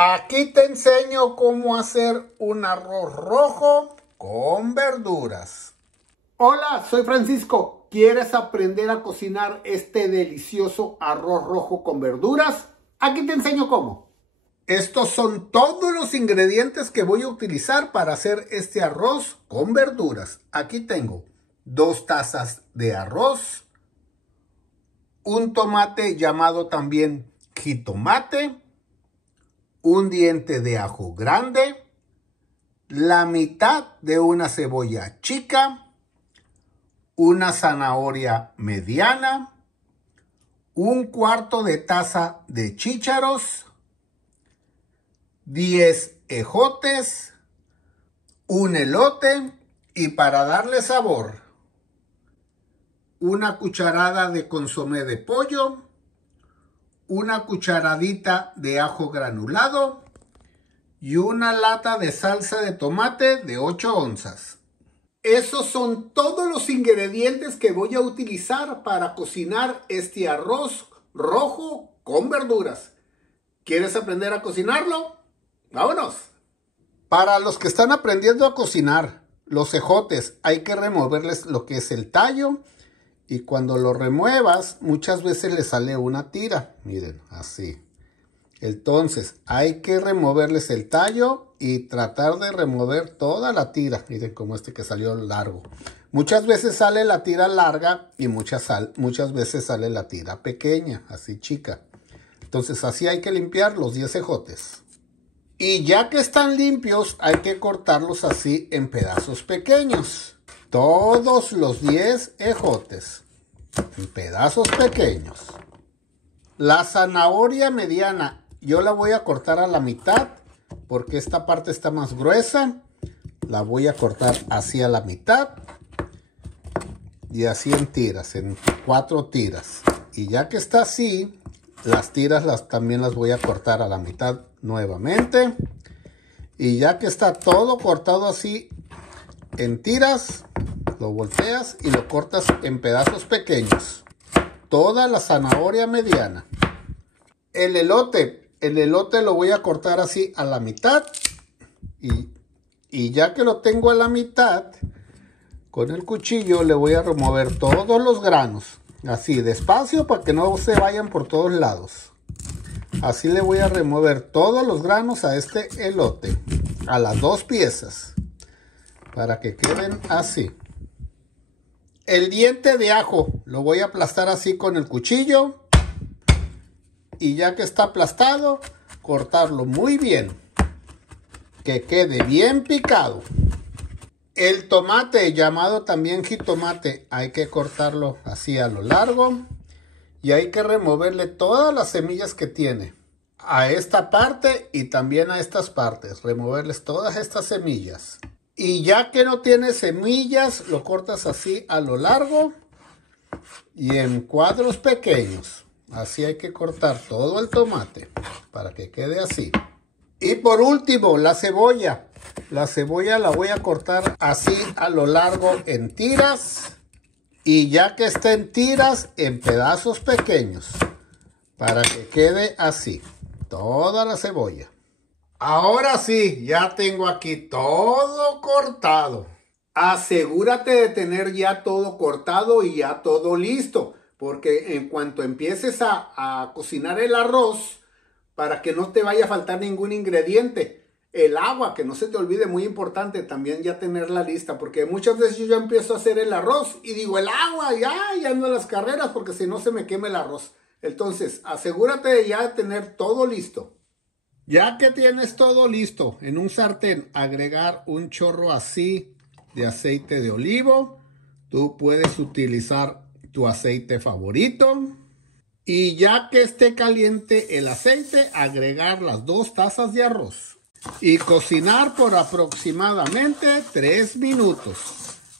Aquí te enseño cómo hacer un arroz rojo con verduras. Hola, soy Francisco. ¿Quieres aprender a cocinar este delicioso arroz rojo con verduras? Aquí te enseño cómo. Estos son todos los ingredientes que voy a utilizar para hacer este arroz con verduras. Aquí tengo 2 tazas de arroz, un tomate llamado también jitomate, un diente de ajo grande, la mitad de una cebolla chica, una zanahoria mediana, un cuarto de taza de chícharos, 10 ejotes, un elote y para darle sabor, una cucharada de consomé de pollo, una cucharadita de ajo granulado y una lata de salsa de tomate de 8 onzas. Esos son todos los ingredientes que voy a utilizar para cocinar este arroz rojo con verduras. ¿Quieres aprender a cocinarlo? ¡Vámonos! Para los que están aprendiendo a cocinar, los ejotes hay que removerles lo que es el tallo. Y cuando lo remuevas, muchas veces le sale una tira. Miren, así. Entonces, hay que removerles el tallo y tratar de remover toda la tira. Miren como este que salió largo. Muchas veces sale la tira larga y muchas veces sale la tira pequeña, así chica. Entonces, así hay que limpiar los 10 ejotes. Y ya que están limpios, hay que cortarlos así en pedazos pequeños. Todos los 10 ejotes en pedazos pequeños. La zanahoria mediana yo la voy a cortar a la mitad porque esta parte está más gruesa. La voy a cortar así a la mitad y así en tiras, en 4 tiras. Y ya que está así, las tiras también las voy a cortar a la mitad nuevamente. Y ya que está todo cortado así en tiras, lo volteas y lo cortas en pedazos pequeños. Toda la zanahoria mediana. El elote lo voy a cortar así a la mitad. Y ya que lo tengo a la mitad, con el cuchillo le voy a remover todos los granos. Así, despacio para que no se vayan por todos lados. Así le voy a remover todos los granos a este elote. A las 2 piezas. Para que queden así. El diente de ajo lo voy a aplastar así con el cuchillo. Y ya que está aplastado, cortarlo muy bien. Que quede bien picado. El tomate, llamado también jitomate, hay que cortarlo así a lo largo. Y hay que removerle todas las semillas que tiene. A esta parte y también a estas partes. Removerles todas estas semillas. Y ya que no tiene semillas, lo cortas así a lo largo y en cuadros pequeños. Así hay que cortar todo el tomate para que quede así. Y por último, la cebolla. La cebolla la voy a cortar así a lo largo en tiras. Y ya que esté en tiras, en pedazos pequeños. Para que quede así. Toda la cebolla. Ahora sí, ya tengo aquí todo cortado. Asegúrate de tener ya todo cortado y ya todo listo. Porque en cuanto empieces a cocinar el arroz, para que no te vaya a faltar ningún ingrediente. El agua, que no se te olvide, muy importante también ya tenerla lista. Porque muchas veces yo ya empiezo a hacer el arroz y digo el agua, ya ando en las carreras porque si no se me quema el arroz. Entonces, asegúrate de ya tener todo listo. Ya que tienes todo listo, en un sartén agregar un chorro así de aceite de olivo. Tú puedes utilizar tu aceite favorito. Y ya que esté caliente el aceite, agregar las 2 tazas de arroz. Y cocinar por aproximadamente 3 minutos.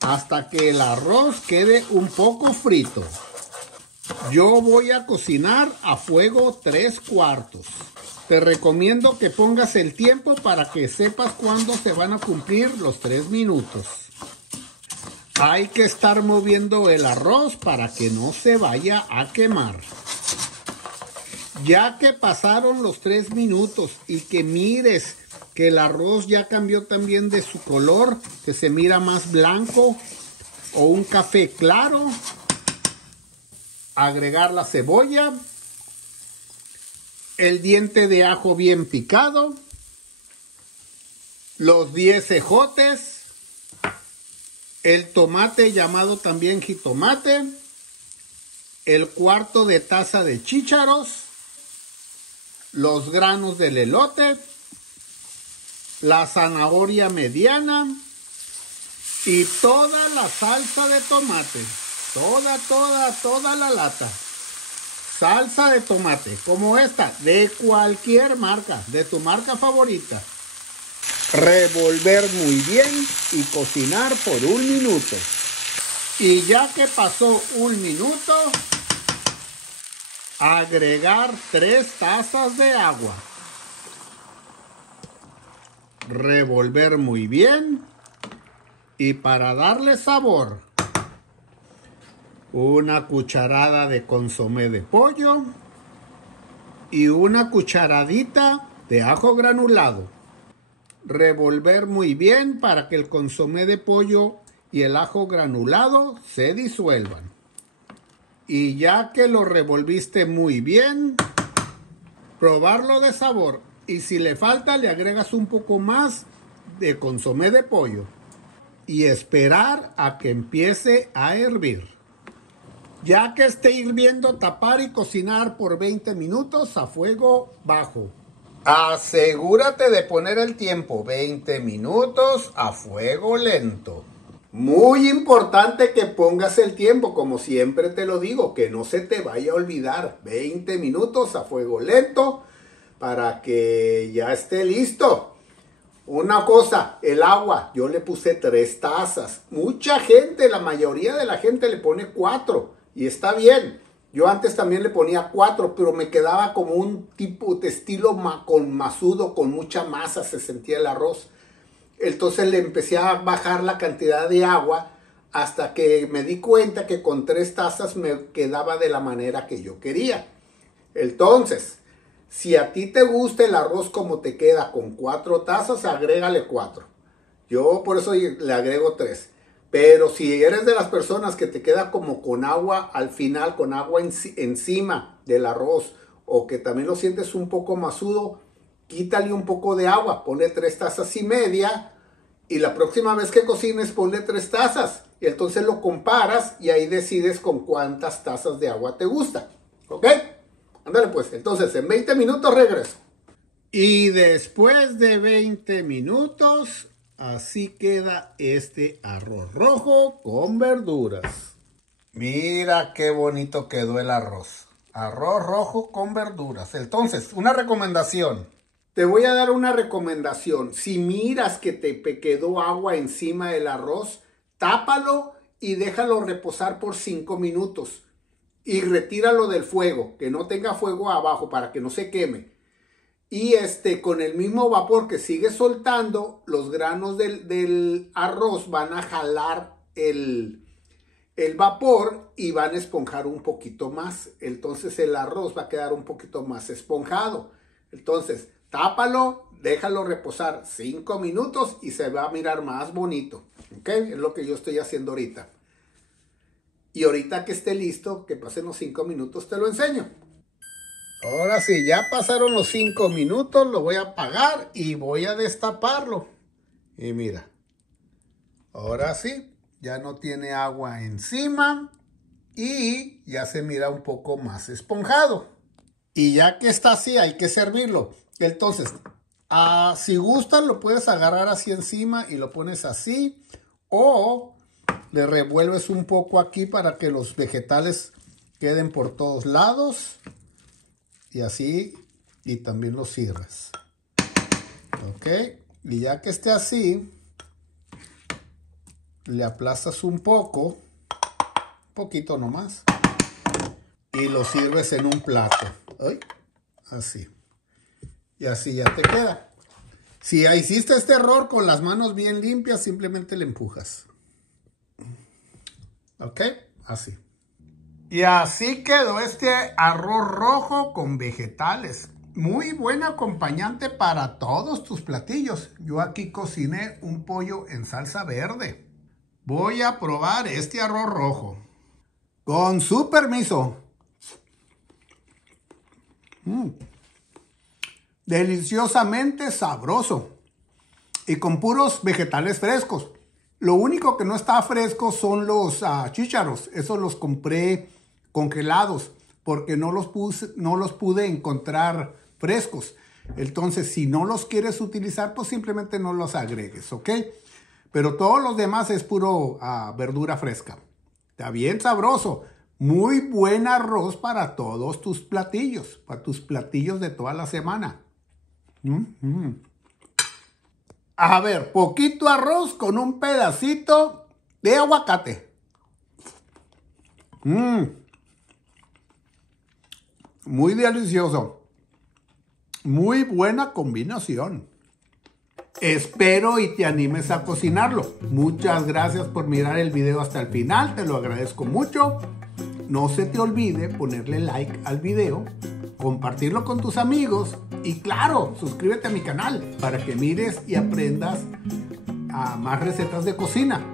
Hasta que el arroz quede un poco frito. Yo voy a cocinar a fuego 3/4. Te recomiendo que pongas el tiempo para que sepas cuándo se van a cumplir los 3 minutos. Hay que estar moviendo el arroz para que no se vaya a quemar. Ya que pasaron los 3 minutos y que mires que el arroz ya cambió también de su color, que se mira más blanco o un café claro, agregar la cebolla, el diente de ajo bien picado, los 10 ejotes, el tomate llamado también jitomate, el cuarto de taza de chícharos, los granos del elote, la zanahoria mediana y toda la salsa de tomate. Toda la lata. Salsa de tomate, como esta, de cualquier marca, de tu marca favorita. Revolver muy bien y cocinar por 1 minuto. Y ya que pasó 1 minuto, agregar 3 tazas de agua. Revolver muy bien. Y para darle sabor, una cucharada de consomé de pollo y una cucharadita de ajo granulado. Revolver muy bien para que el consomé de pollo y el ajo granulado se disuelvan. Y ya que lo revolviste muy bien, probarlo de sabor. Y si le falta, le agregas un poco más de consomé de pollo. Y esperar a que empiece a hervir. Ya que esté hirviendo, tapar y cocinar por 20 minutos a fuego bajo. Asegúrate de poner el tiempo, 20 minutos a fuego lento. Muy importante que pongas el tiempo, como siempre te lo digo, que no se te vaya a olvidar. 20 minutos a fuego lento para que ya esté listo. Una cosa, el agua, yo le puse 3 tazas. Mucha gente, la mayoría de la gente le pone 4 y está bien. Yo antes también le ponía 4, pero me quedaba como un tipo de estilo con masudo, con mucha masa se sentía el arroz. Entonces le empecé a bajar la cantidad de agua hasta que me di cuenta que con 3 tazas me quedaba de la manera que yo quería. Entonces, si a ti te gusta el arroz como te queda con 4 tazas, agrégale 4. Yo por eso le agrego 3. Pero si eres de las personas que te queda como con agua al final, con agua encima del arroz, o que también lo sientes un poco masudo, quítale un poco de agua, ponle 3 tazas y media, y la próxima vez que cocines ponle 3 tazas, y entonces lo comparas y ahí decides con cuántas tazas de agua te gusta. ¿Ok? Ándale pues, entonces en 20 minutos regreso. Y después de 20 minutos, así queda este arroz rojo con verduras. Mira qué bonito quedó el arroz. Arroz rojo con verduras. Entonces, una recomendación. Te voy a dar una recomendación. Si miras que te quedó agua encima del arroz, tápalo y déjalo reposar por 5 minutos. Y retíralo del fuego, que no tenga fuego abajo para que no se queme. Y con el mismo vapor que sigue soltando, los granos del arroz van a jalar el vapor y van a esponjar un poquito más. Entonces el arroz va a quedar un poquito más esponjado. Entonces tápalo, déjalo reposar 5 minutos y se va a mirar más bonito. ¿Ok? Es lo que yo estoy haciendo ahorita. Y ahorita que esté listo, que pasen los 5 minutos, te lo enseño. Ahora sí, ya pasaron los 5 minutos, lo voy a apagar y voy a destaparlo. Y mira, ahora sí, ya no tiene agua encima y ya se mira un poco más esponjado. Y ya que está así, hay que servirlo. Entonces, si gustas, lo puedes agarrar así encima y lo pones así. O le revuelves un poco aquí para que los vegetales queden por todos lados. Y así, y también los cierras. Ok, y ya que esté así, le aplastas un poquito nomás. Y lo sirves en un plato. Ay, así. Y así ya te queda. Si hiciste este error con las manos bien limpias, simplemente le empujas. Ok, así. Y así quedó este arroz rojo con vegetales. Muy buen acompañante para todos tus platillos. Yo aquí cociné un pollo en salsa verde. Voy a probar este arroz rojo. Con su permiso. Deliciosamente sabroso. Y con puros vegetales frescos. Lo único que no está fresco son los chícharos. Esos los compré congelados porque no los pude encontrar frescos. Entonces, si no los quieres utilizar, pues simplemente no los agregues, ¿ok? Pero todos los demás es puro verdura fresca. Está bien sabroso. Muy buen arroz para todos tus platillos. Para tus platillos de toda la semana. A ver, poquito arroz con un pedacito de aguacate. Muy delicioso. Muy buena combinación. Espero y te animes a cocinarlo. Muchas gracias por mirar el video hasta el final. Te lo agradezco mucho. No se te olvide ponerle like al video, compartirlo con tus amigos y claro, suscríbete a mi canal para que mires y aprendas a más recetas de cocina.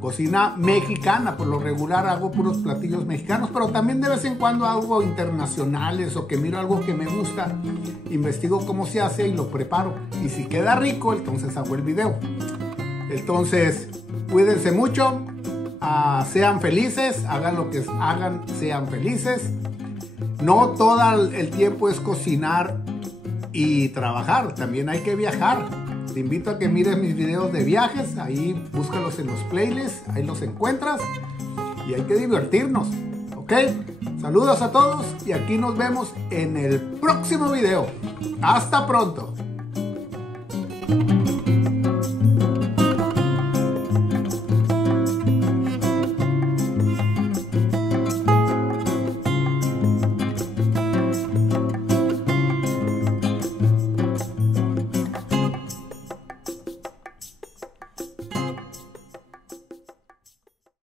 Cocina mexicana, por lo regular hago puros platillos mexicanos, pero también de vez en cuando hago internacionales o que miro algo que me gusta, investigo cómo se hace y lo preparo. Y si queda rico, entonces hago el video. Entonces, cuídense mucho, sean felices, hagan lo que hagan, sean felices. No todo el tiempo es cocinar y trabajar, también hay que viajar. Te invito a que mires mis videos de viajes, ahí búscalos en los playlists, ahí los encuentras y hay que divertirnos, ¿ok? Saludos a todos y aquí nos vemos en el próximo video. ¡Hasta pronto!